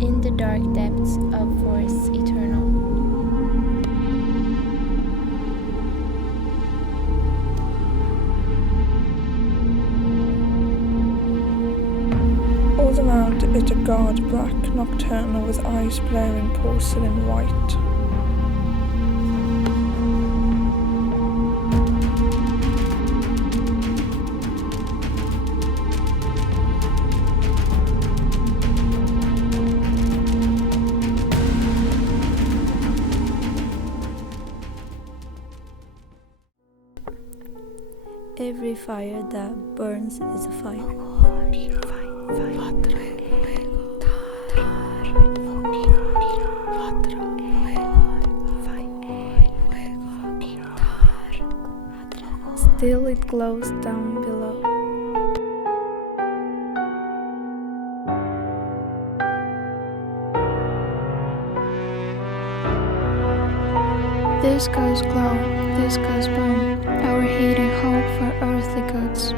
in the dark depths of forests eternal. All around it a guard black nocturnal with eyes blaring porcelain white. Every fire that burns is a fight. Still it glows down below. Their skies glow, their skies burn, our hate and hope for earthly goods.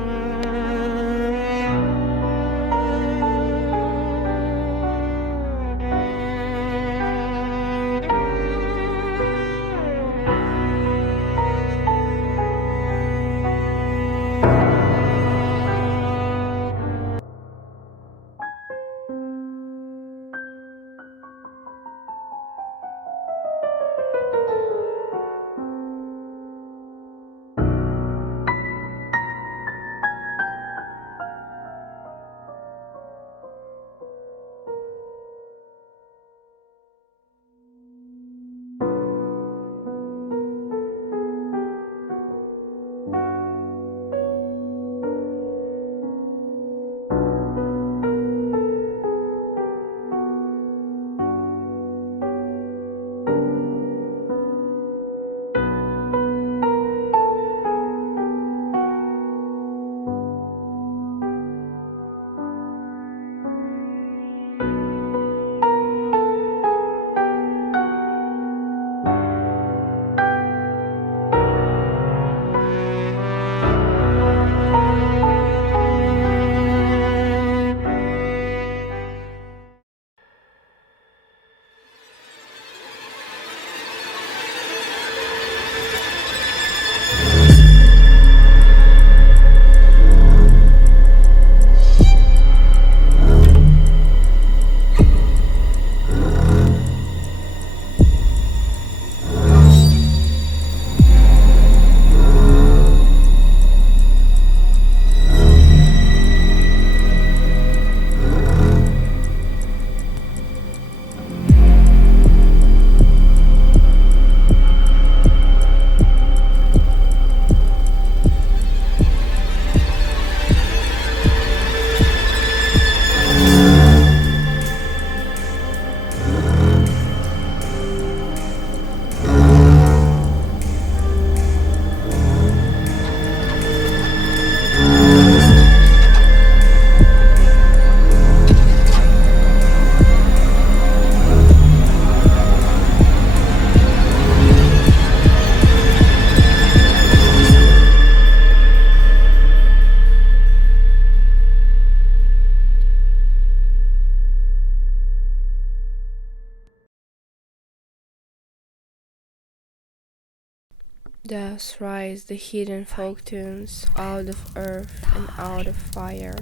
Thus rise the hidden folk tunes out of earth and out of fire.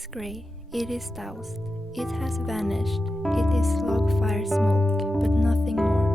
is grey, it is doused, it has vanished, it is log fire smoke, but nothing more.